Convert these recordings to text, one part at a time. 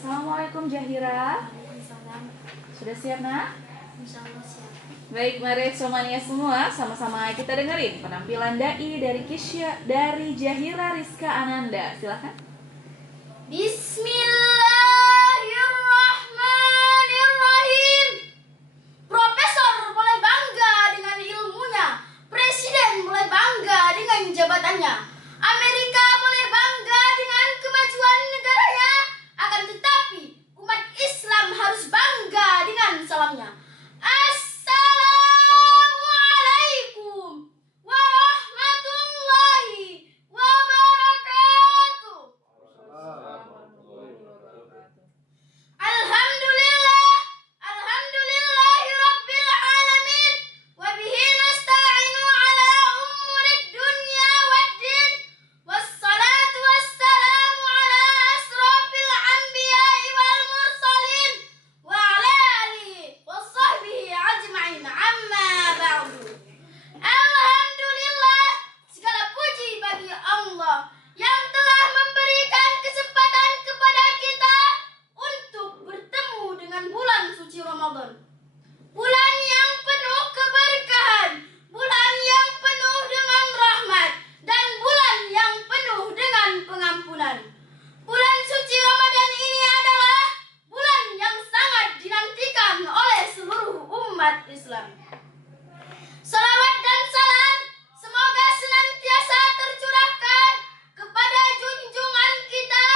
Assalamualaikum Jahira. Waalaikumsalam. Sudah siap nak? Insyaallah siap. Baik, mari Somania semua sama-sama kita dengerin penampilan dai dari Jahira Rizka Ananda. Silakan. Bismillahirrahmanirrahim. Profesor boleh bangga dengan ilmunya, presiden boleh bangga dengan jabatannya, Amerika boleh bangga dengan kemajuan negaranya, akan tetapi umat Islam harus bangga dengan salamnya. Assalamualaikum warahmatullahi wabarakatuh. Alhamdulillahi rabbil alamin, wa bihi nasta'inu ala umurid dunya waddin, wassalatu wassalamu ala asrofil anbiya'i wal mursalin, wa ala alihi wa sahbihi ajma'in, amma ba'du. Alhamdulillah, segala puji bagi Allah yang telah memberikan kesempatan kepada kita untuk bertemu dengan bulan suci Ramadan. Bulan yang penuh keberkahan, bulan yang penuh dengan rahmat, dan bulan yang penuh dengan pengampunan. Bulan suci Ramadan ini adalah bulan yang sangat dinantikan oleh seluruh umat Islam. Salawat dan salam semoga senantiasa tercurahkan kepada junjungan kita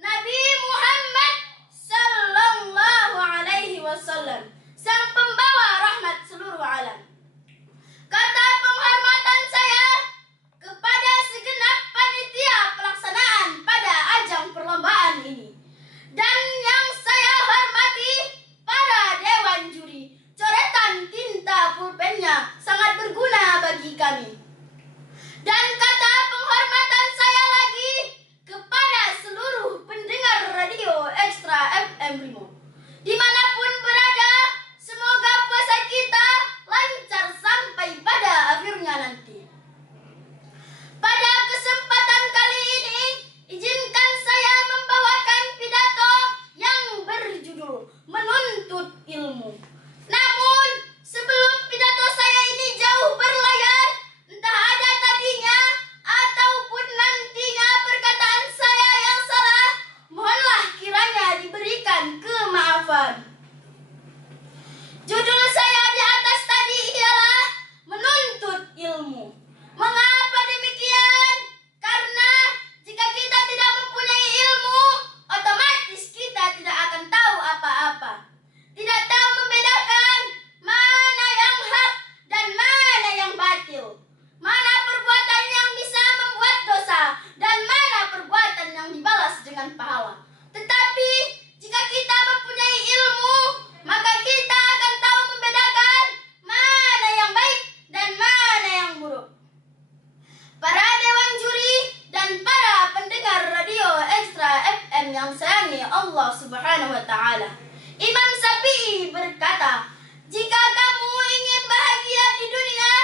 Nabi Muhammad sallallahu alaihi wasallam, sang pembawa rahmat seluruh alam. Kata penghormatan saya kepada segenap panitia pelaksanaan pada ajang perlombaan ini, dan yang saya hormati para dewan juri. Coretan tinta pulpennya sangat berguna bagi kami. Dan kata penghormatan saya lagi kepada seluruh pendengar radio Ekstra FM Brimo, dimanapun berada, semoga puasa kita lancar sampai pada akhirnya nanti. Pada kesempatan kali ini, izinkan saya membawakan pidato yang berjudul Menuntut Ilmu. Namun, sebelum pidato saya ini jauh berlayar, entah ada tadinya ataupun nantinya perkataan saya yang salah, mohonlah kiranya diberikan kemaafan. Judul saya di atas tadi ialah Menuntut Ilmu. Mengapa demikian? Karena jika kita tidak mempunyai ilmu, otomatis kita tidak akan tahu apa-apa. Tidak tahu membedakan mana yang hak dan mana yang batil, mana perbuatan yang bisa membuat dosa dan mana perbuatan yang dibalas dengan pahala. Tetapi jika kita mempunyai ilmu, maka kita akan tahu membedakan mana yang baik dan mana yang buruk. Para dewan juri dan para pendengar radio Ekstra FM yang sayangi Allah Subhanahu wa taala, Imam Syafi'i berkata, jika kamu ingin bahagia di dunia,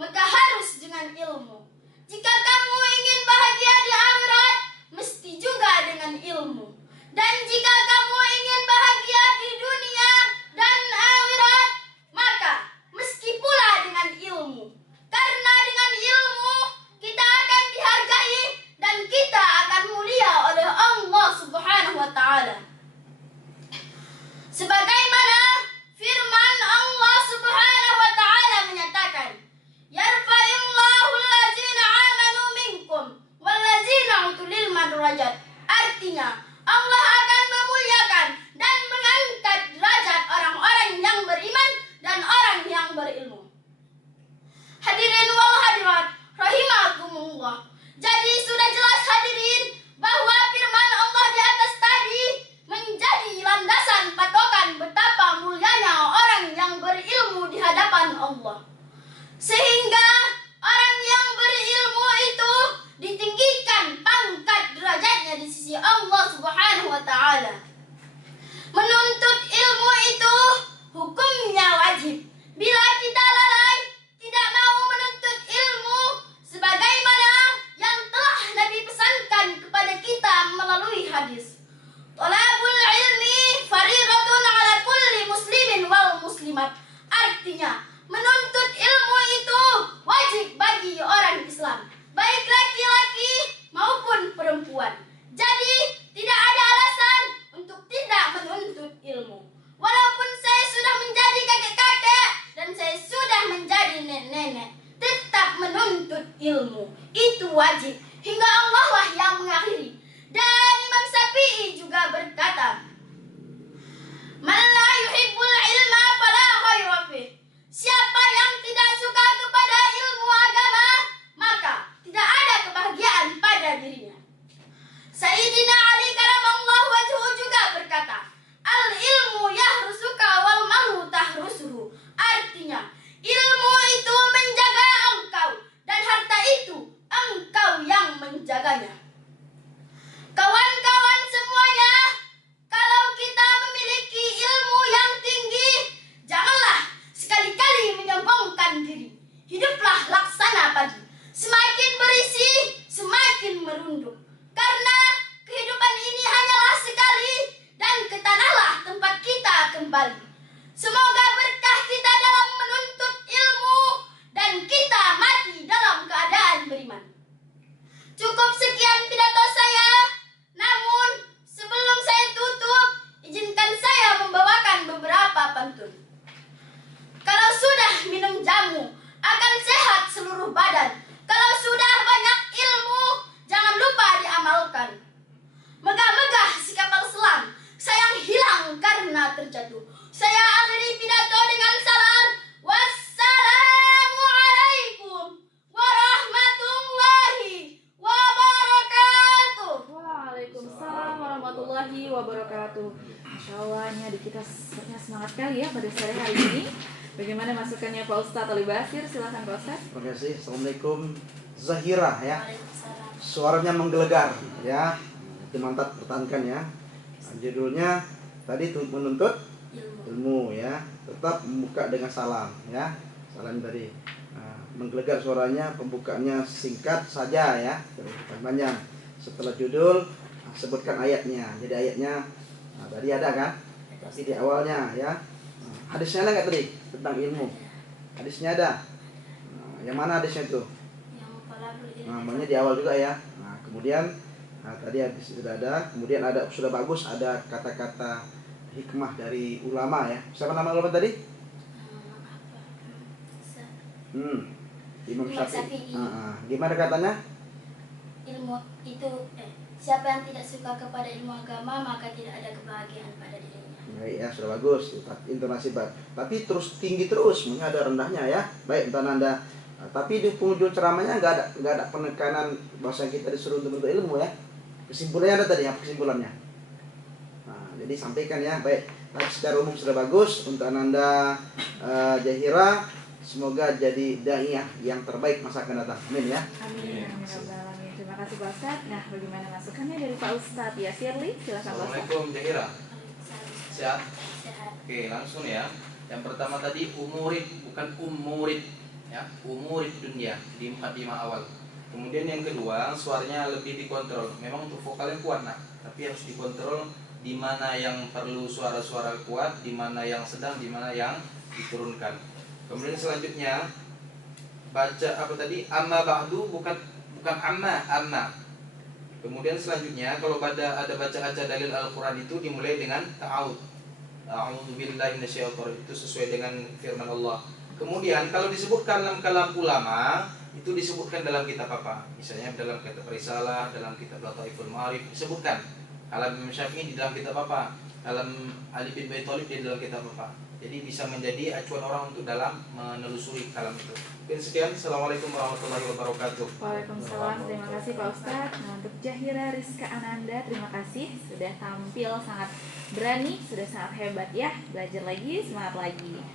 maka harus dengan ilmu. Jika kamu ingin bahagia di akhirat, mesti juga dengan ilmu. Dan jika kamu ingin bahagia di dunia dan akhirat, maka mesti pula dengan ilmu. Karena dengan ilmu kita akan dihargai dan kita akan mulia oleh Allah Subhanahu wa taala. Sebagaimana firman Allah Subhanahu wa taala menyatakan, yarfa'illahu allazina amanu minkum wallazina utul ilma darajat. Artinya, Allah akan memuliakan dan mengangkat derajat orang-orang yang beriman dan orang yang berilmu. Hadirin wal hadirat rahimakumullah. Jadi sudah jelas hadirin bahwa firman Allah di atas tadi menjadi landasan patokan betapa mulianya orang yang berilmu di hadapan Allah. Sehingga orang yang berilmu itu ditinggikan pangkat derajatnya di sisi Allah Subhanahu wa taala. Menuntut ilmu itu hukumnya wajib. Bila kita lalai, tidak mau menuntut ilmu sebagaimana yang telah Nabi pesankan kepada kita melalui hadis, talabul ilmi Artinya, menuntut ilmu itu wajib bagi orang Islam, baik laki-laki maupun perempuan. Jadi, tidak ada alasan untuk tidak menuntut ilmu. Walaupun saya sudah menjadi kakek-kakek dan saya sudah menjadi nenek-nenek, tetap menuntut ilmu. Itu wajib. Hingga Allah lah yang mengakhiri. Dan Imam Syafi'i juga berkata, "Man la yuhibbul ilma fala khaira fih." Siapa yang tidak suka kepada ilmu agama, maka tidak ada kebahagiaan pada dirinya. Sayyidina Ali karamallahu wajhu juga berkata, "Al-ilmu yahrusuka wal malu tahrusuhu." Artinya, ilmu itu menjaga engkau dan harta itu engkau yang menjaganya. Kawan-kawan semuanya, kalau kita memiliki ilmu yang tinggi, janganlah sekali-kali menyombongkan diri. Hiduplah laksana padi. Semakin berisi, semakin merunduk. Karena kehidupan ini hanyalah sekali dan ke tanahlah tempat kita kembali. Semoga berkah kita dalam menuntut ilmu dan kita mati dalam keadaan beriman. Cukup sekian pidato saya. Namun, sebelum saya tutup, izinkan saya membawakan beberapa pantun. Kalau sudah minum jamu, akan sehat seluruh badan. Kalau sudah banyak ilmu, jangan lupa diamalkan. Megah-megah si kapal selam, sayang hilang karena terjatuh. Saya akhiri pidato dengan salam. Wassalamualaikum warahmatullahi wabarakatuh. Waalaikumsalam warahmatullahi wabarakatuh. Masya Allah, ini adik kita sepertinya semangat kali ya pada sore hari ini. Bagaimana masukannya Pak Ustadz Ali Basir? Silakan Pak Ustadz. Terima kasih. Assalamualaikum. Zahira ya. Waalaikumsalam. Suaranya menggelegar ya. Itu mantap, pertahankan ya. Judulnya tadi menuntut ilmu ya. Tetap membuka dengan salam ya. Salam tadi. Menggelegar suaranya, pembukaannya singkat saja ya. Bukan panjang. Setelah judul sebutkan ayatnya. Jadi ayatnya tadi ada kan? Tapi di awalnya ya. Hadisnya ada nggak tadi tentang ilmu? Hadisnya ada. Yang mana hadisnya itu? Namanya di awal juga ya. Kemudian tadi hadis sudah ada. Kemudian sudah bagus ada kata-kata hikmah dari ulama ya. Siapa nama ulama tadi? Imam Syafi'i. Gimana katanya? Ilmu itu siapa yang tidak suka kepada ilmu agama, maka tidak ada kebahagiaan pada dirinya. Baik ya, sudah bagus. Intonasi baik. Tapi terus tinggi terus, mungkin ada rendahnya ya. Baik, entar Anda. Tapi di penghujung ceramahnya nggak ada penekanan bahasa kita disuruh untuk ilmu ya. Kesimpulannya ada tadi, apa kesimpulannya? Jadi sampaikan ya. Baik. Tapi secara umum sudah bagus untuk Anda Jahira. Semoga jadi daiyah yang terbaik masa akan datang. Amin ya. Amin. Amin. Terima kasih Pak Ustadz. Nah, bagaimana masukannya dari Pak Ustadz Yasirli? Silakan Pak Ustadz. Assalamualaikum Jahira. Sehat? Sehat. Oke, langsung ya. Yang pertama tadi umurid, bukan umurid ya. Umurid dunia di 45 awal. Kemudian yang kedua, suaranya lebih dikontrol. Memang untuk vokalnya kuat nak, tapi harus dikontrol di mana yang perlu suara-suara kuat, di mana yang sedang, di mana yang diturunkan. Kemudian selanjutnya baca apa tadi? Amma ba'du, bukan amma. Kemudian selanjutnya kalau ada baca dalil Al-Qur'an itu dimulai dengan ta'awud. A'udzu billahi minasyaitonir, itu sesuai dengan firman Allah. Kemudian kalau disebutkan dalam kalam ulama, itu disebutkan dalam kitab apa? Misalnya dalam kitab Risalah, dalam kitab Lataiful Ma'arif disebutkan. Kalam Imam Syafi'i di dalam kitab apa? Kalam Ali bin Abi Thalib di dalam kitab apa? Jadi bisa menjadi acuan orang untuk dalam menelusuri kalam itu. Mungkin sekian. Assalamualaikum warahmatullahi wabarakatuh. Waalaikumsalam. Terima kasih Pak Ustadz. Nah, untuk Jahira Rizka Ananda, terima kasih sudah tampil sangat berani, sudah sangat hebat ya. Belajar lagi, semangat lagi.